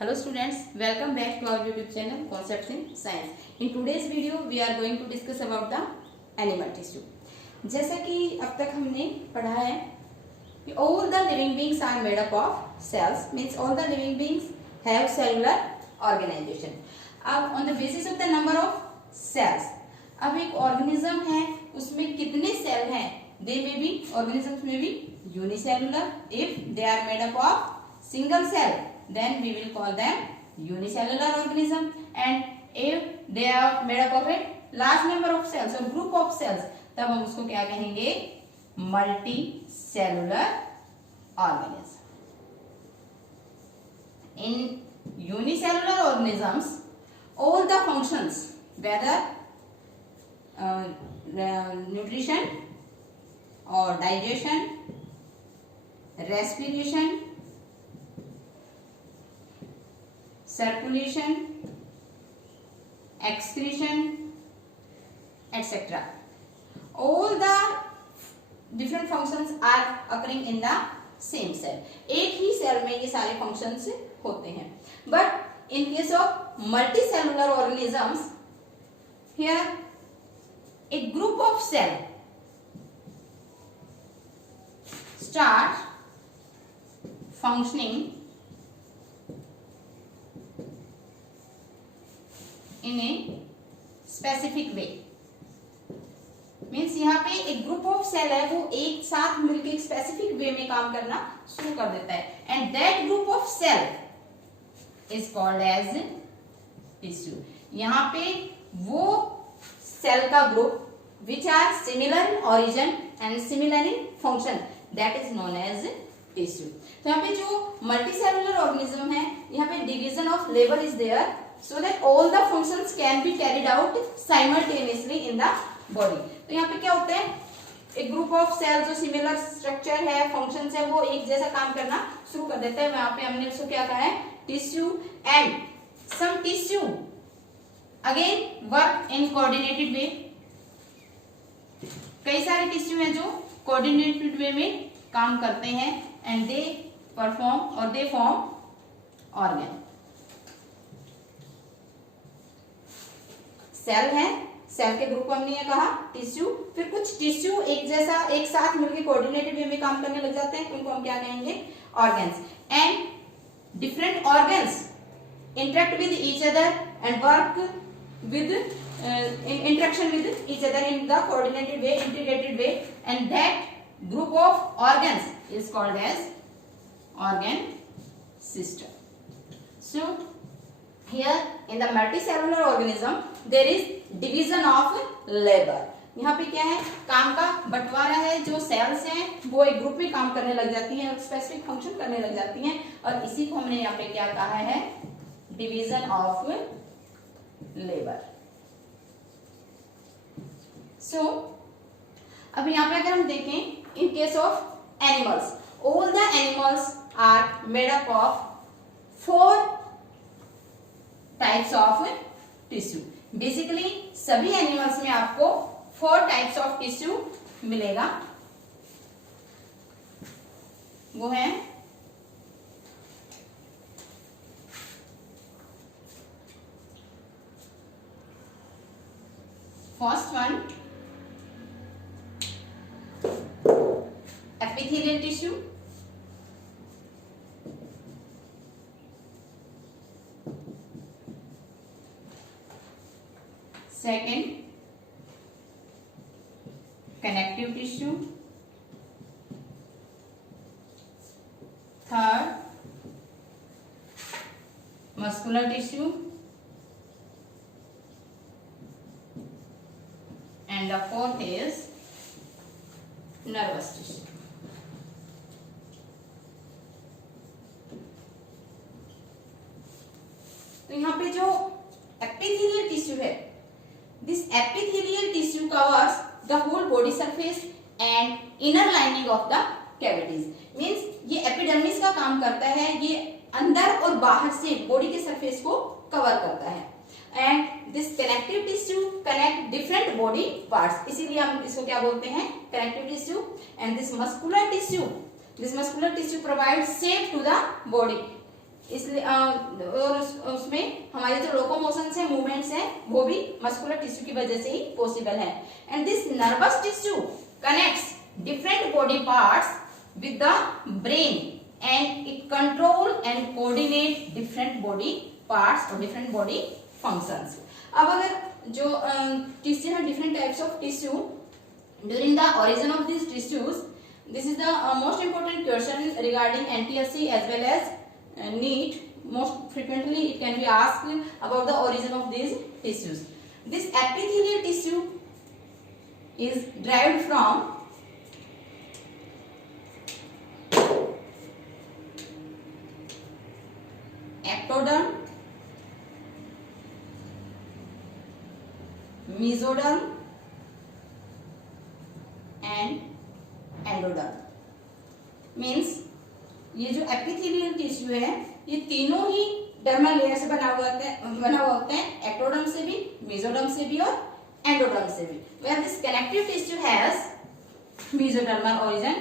Hello students, welcome back to our YouTube channel Concepts in Science. In today's video we are going to discuss about the animal tissue. जैसा कि अब तक हमने पढ़ा है कि all the living beings are made up of cells, means all the living beings have cellular organization. अब on the basis of the number of cells, अब एक organism है उसमें कितने सेल हैं? They may be, organisms may be unicellular. If they are made up of single cell, then we will call them unicellular organism. And if they are made up of a large number of cells or group of cells, तब हम उसको क्या कहेंगे? Multicellular organism. In unicellular organisms, all the functions, whether nutrition or digestion, respiration, circulation, excretion, etc. All the different functions are occurring in the same cell. एक ही cell में ये सारे functions होते हैं. But in case of multicellular organisms, here a group of cell start functioning in a specific way. Means यहाँ पे एक group of cell है वो एक साथ मिलकर एक स्पेसिफिक वे में काम करना शुरू कर देता है. And that group of cell is called as tissue. यहाँ पे वो सेल का group which are similar in origin and similar in function, that is known as tissue. तो यहाँ पे जो मल्टीसेलुलर ऑर्गेनिज्म है, यहाँ पे division of labour is there so that all the functions can be carried out simultaneously in the body. तो यहाँ पे क्या होता है? एक ग्रुप ऑफ सेल जो सिमिलर स्ट्रक्चर है, फंक्शंस है, वो एक जैसा काम करना शुरू कर देता है. यहाँ पे हमने उसको क्या कहा है? Tissue. And some tissue again work in coordinated way. कई सारे टिश्यू हैं जो कोऑर्डिनेटेड वे में काम करते हैं एंड दे परफॉर्म और दे फॉर्म ऑर्गन. सेल है, सेल के ग्रुप हमने ये कहा टिश्यू. फिर कुछ टिश्यू एक जैसा एक साथ मिलकर कोऑर्डिनेटेड वे में काम करने लग जाते हैं, उनको हम क्या कहेंगे? Organs. And different organs interact with each other and work with interaction with each other in the coordinated way, integrated way, and that group of organs is called as organ system. So here in the multicellular organism there is division of labor. यहाँ पे क्या है? काम का बंटवारा है. जो sales हैं वो एक ग्रुप में काम करने लग जाती हैं और स्पेसिफिक फंक्शन करने लग जाती हैं, और इसी को हमने यहाँ पे क्या कहा है? Division of labour. सो अब यहाँ पे अगर हम देखें in case of animals, all the animals are made up of 4 types of tissue. Basically सभी एनिमल्स में आपको 4 टाइप्स ऑफ टिश्यू मिलेगा. वो है first one epithelial tissue, second connective tissue, third muscular tissue, and the fourth is nervous tissue. तो यहाँ पे जो एपिथेलियल टिश्यू है, this epithelial tissue covers the whole body surface and inner lining of the cavities. means ये epidermis का काम करता है, ये अंदर और बाहर से बॉडी के सरफेस को कवर करता है. And this connective tissue connect different body parts, इसीलिए हम इसको क्या बोलते हैं? Connective tissue. And this muscular tissue provides shape to the body. इसलिए और उसमें हमारे जो लोकोमोशंस है, मूवमेंट्स है, वो भी मस्कुलर टिश्यू की वजह से ही पॉसिबल है। And this nervous tissue connects different body parts with the brain and it control and coordinate different body parts और डिफरेंट बॉडी फंक्शंस। अब अगर जो टिश्यू है, different types of tissue, during the origin of this tissues, this is the most important question regarding NTSC as well as NEET. Most frequently it can be asked about the origin of these tissues. This epithelial tissue is derived from ectoderm, mesoderm and endoderm. Means ये जो epithelial tissue है, ये तीनों ही dermal layer से बना हुआ होते हैं, एक्टोडर्म से भी, मेसोडर्म से भी और एंडोडर्म से भी। Where this connective tissue has mesodermal origin.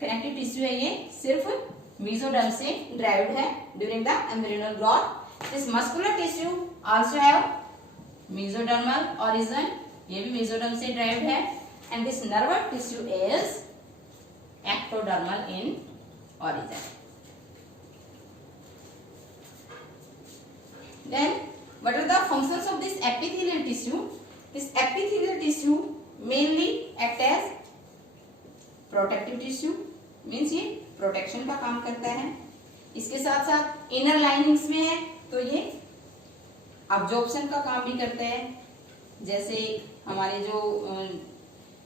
Connective tissue है, ये सिर्फ मेसोडर्म से ड्राइव्ड है during the embryonal growth. This muscular tissue also have mesodermal origin, ये भी मेसोडर्म से ड्राइव्ड है। And this nervous tissue is ectodermal in origin. Then what are the functions of this epithelial tissue? This epithelial tissue mainly act as protective tissue, means ये protection का काम करता है। इसके साथ साथ इनर लाइनिंग्स में है तो ये अब्जॉर्प्शन का काम भी करता है। जैसे हमारे जो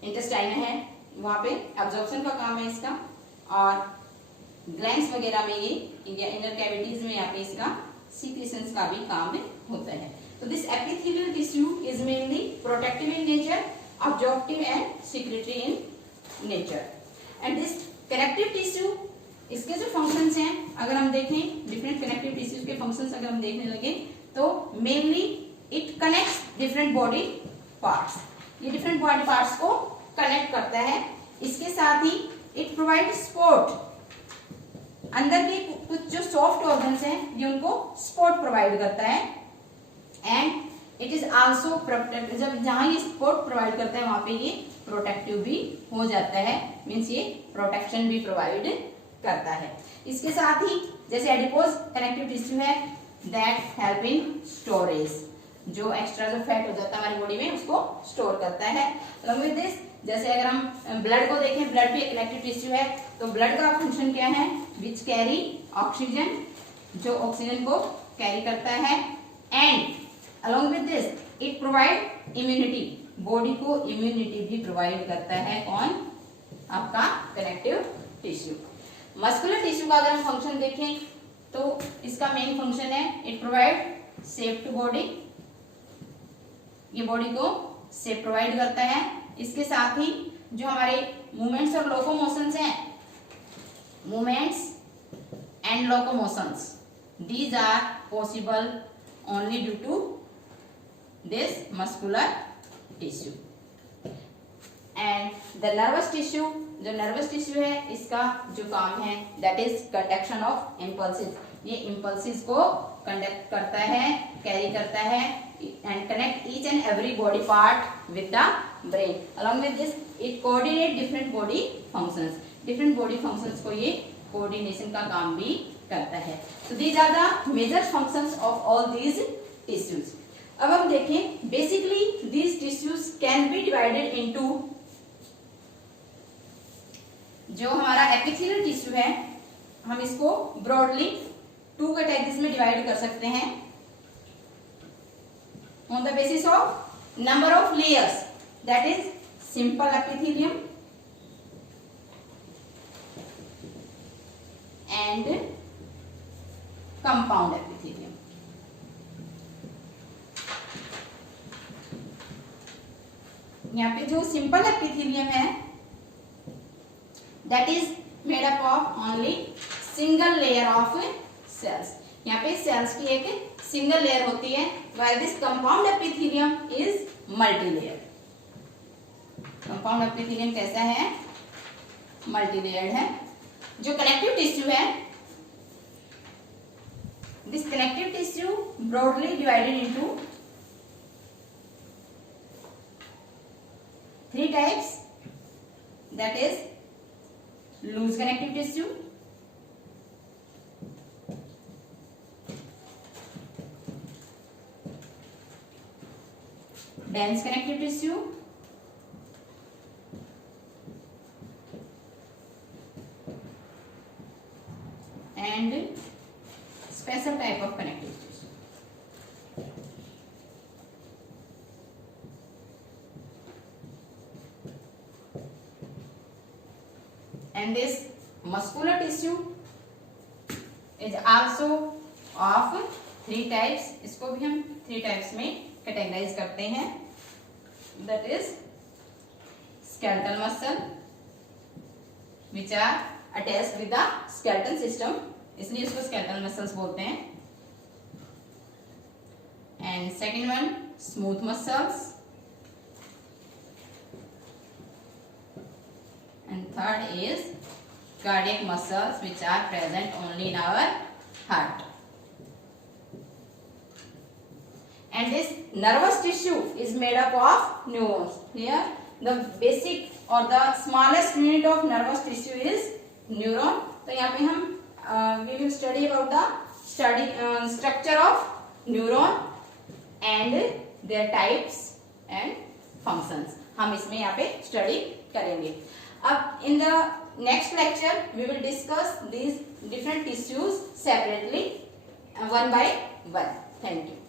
इंटेस्टाइन है वहां पे एब्जॉर्प्शन का काम है इसका, और ग्लैंड्स वगैरह में ये इनर कैविटीज में यहाँ पे इसका सीक्रेशंस का भी काम होता है। तो this epithelial tissue is mainly protective in nature, absorptive and secretory in nature. And this connective tissue, इसके जो फंक्शंस हैं अगर हम देखें, डिफरेंट कनेक्टिव टिश्यूज के फंक्शंस अगर हम देखने लगे तो mainly it connects different body parts. ये डिफरेंट बॉडी पार्ट्स को कनेक्ट करता है। इसके साथ ही इट प्रोवाइड सपोर्ट, अंदर के कुछ जो सॉफ्ट ऑर्गन्स हैं ये उनको सपोर्ट प्रोवाइड करता है। And it is also protective, जब जहां ये सपोर्ट प्रोवाइड करता है वहां पे ये प्रोटेक्टिव भी हो जाता है, मींस ये प्रोटेक्शन भी प्रोवाइड करता है। इसके साथ ही जैसे एडिपोज कनेक्टिव टिश्यू है दैट हेल्प इन स्टोरेज, जो एक्स्ट्रा जो फैट हो जाता है हमारी बॉडी में उसको स्टोर करता है। अलॉन्ग विद दिस, जैसे अगर हम ब्लड को देखें, ब्लड भी एक कनेक्टिव टिश्यू है, तो ब्लड का फंक्शन क्या है? विच कैरी ऑक्सीजन, जो ऑक्सीजन को कैरी करता है। And along with this it provide immunity, body को इम्यूनिटी भी प्रोवाइड करता है। कौन? आपका कनेक्टिव टिश्यू। मस्कुलर टिश्यू का अगर हम फंक्शन देखें तो इसका मेन फंक्शन है it provide shape to body, ये बॉडी को शेप प्रोवाइड करता है। इसके साथ ही जो हमारे मूवमेंट्स और लोकोमोशंस हैं, movements and locomotions, these are possible only due to this muscular tissue. And the nervous tissue, जो नर्वस टिश्यू है इसका जो काम है that is conduction of impulses, ये इम्पल्सिस को कंडक्ट करता है, कैरी करता है and connect each and every body part with the brain. Along with this, it coordinate different body functions. Different body functions को ये coordination का काम भी करता है. So these are the major functions of all these tissues. अब हम देखें, basically these tissues can be divided into, जो हमारा epithelial tissue है हम इसको broadly 2 कैटेगरीज में डिवाइड कर सकते हैं on the basis of number of layers, that is simple epithelium and compound epithelium. यहाँ पे जो simple epithelium है that is made up of only single layer of cells. यहाँ पे सेल्स की एक सिंगल लेयर होती है, while this compound epithelium is multi-layered. compound epithelium कैसा है? multi-layered है। जो कनेक्टिव टिश्यू है this connective tissue broadly divided into three types, that is loose connective tissue, dense connective tissue, and special type of connective tissue. And this muscular tissue is also of three types. इसको भी हम three types में categorise करते हैं, that is skeletal muscle which are attached with the skeletal system, इसलिए इसको skeletal muscles बोलते हैं. And second one smooth muscles, and third is cardiac muscles which are present only in our heart. And this nervous tissue is made up of neurons. Here the basic or the smallest unit of nervous tissue is neuron. तो यहाँ पे हम we will study about the structure of neuron and their types and functions. हम इसमें यहाँ पे study करेंगे. अब in the next lecture we will discuss these different tissues separately one by one. Thank you.